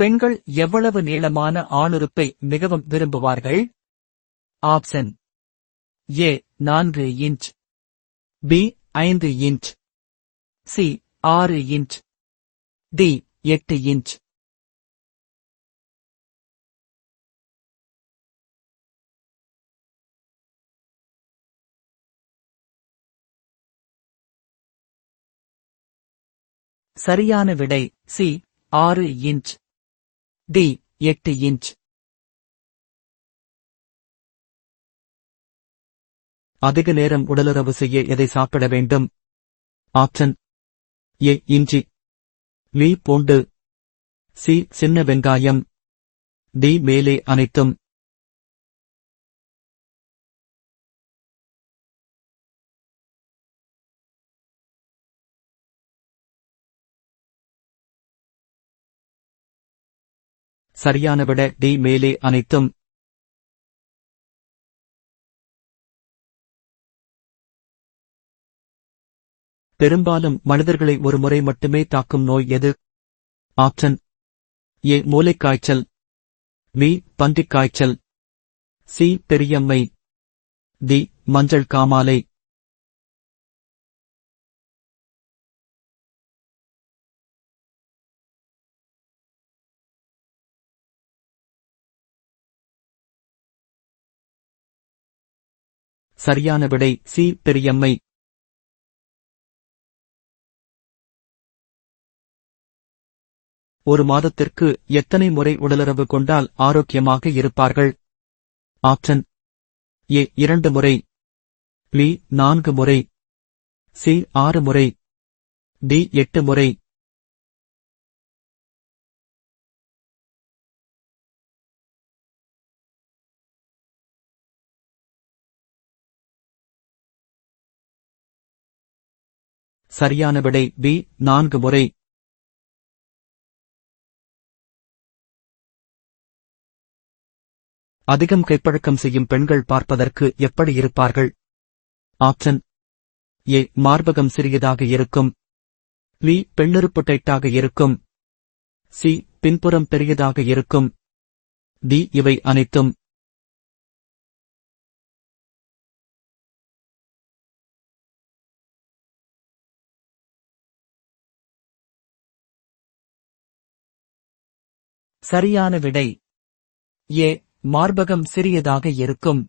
பெண்கள் எவ்வளவு நீளமான ஆணுறுப்பை மிகவும் விரும்புவார்கள்? Option A 4 inch, B 5 inch, C 6 inch, D 8 inch. சரியான விடை சி 6 இன்ச், டி 8 இன்ச். அதிக நேரம் உடலுறவு செய்ய எதை சாப்பிட வேண்டும்? ஆப்ஷன் ஏ இஞ்சி, பி பூண்டு, சி சின்ன வெங்காயம், டி மேலே அனைத்தும். சரியான விட டி மேலே அனைத்தும். பெரும்பாலும் மனிதர்களை ஒரு முறை மட்டுமே தாக்கும் நோய் எது? ஆப்ஷன் ஏ மூளைக்காய்ச்சல், பி பன்றிக் காய்ச்சல், சி பெரியம்மை, டி மஞ்சள் காமாலை. சரியான விடை சி பெரியம்மை. ஒரு மாதத்திற்கு எத்தனை முறை உடலுறவு கொண்டால் ஆரோக்கியமாக இருப்பார்கள்? ஆப்ஷன் ஏ 2 முறை, பி 4 முறை, சி 6 முறை, டி 8 முறை. சரியான விடை பி 4 முறை. அதிகம் கைப்பழக்கம் செய்யும் பெண்கள் பார்ப்பதற்கு எப்படி இருப்பார்கள்? ஆப்ஷன் ஏ மார்பகம் சிறியதாக இருக்கும், பி பெண்ணுறுப்பு டைட்டாக இருக்கும், சி பின்புறம் பெரியதாக இருக்கும், டி இவை அனைத்தும். சரியான விடை ஏ மார்பகம் சிறியதாக இருக்கும்.